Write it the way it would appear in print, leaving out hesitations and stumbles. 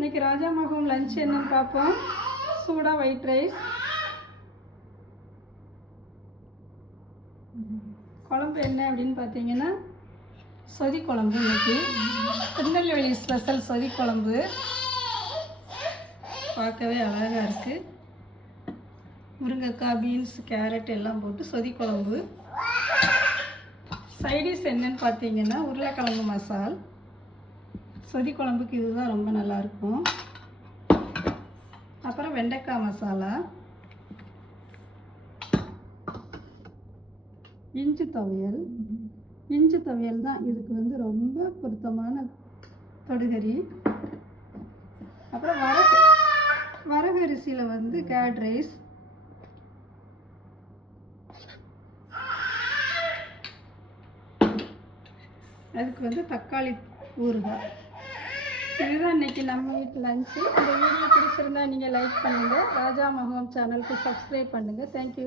இன்னைக்கு ராஜா மகம் லஞ்ச் என்னன்னு பார்ப்போம். சூடாக ஒயிட் ரைஸ், குழம்பு என்ன அப்படின்னு பார்த்தீங்கன்னா சொதி குழம்பு. இன்னைக்கு திருநெல்வேலி ஸ்பெஷல் சொதி குழம்பு, பார்க்கவே அழகாக இருக்குது. முருங்கைக்காய், பீன்ஸ், கேரட் எல்லாம் போட்டு சொதி குழம்பு. சைடிஷ் என்னன்னு பார்த்தீங்கன்னா உருளைக்கிழங்கு மசால். சொதி குழம்புக்கு இதுதான் ரொம்ப நல்லாயிருக்கும். அப்புறம் வெண்டைக்காய் மசாலா, இஞ்சி துவையல். இஞ்சி துவையல் தான் இதுக்கு வந்து ரொம்ப பொருத்தமான தொடுகறி. அப்புறம் வரகரிசியில் வந்து கேர்ட் ரைஸ். அதுக்கு வந்து தக்காளி ஊறுகாய். இதுதான் இன்னைக்கு நம்ம வீட்டு லஞ்சு. இந்த வீடியோ பிடிச்சிருந்தா நீங்கள் லைக் பண்ணுங்கள். ராஜா மகம் சேனலுக்கு சப்ஸ்கிரைப் பண்ணுங்கள். தேங்க்யூ.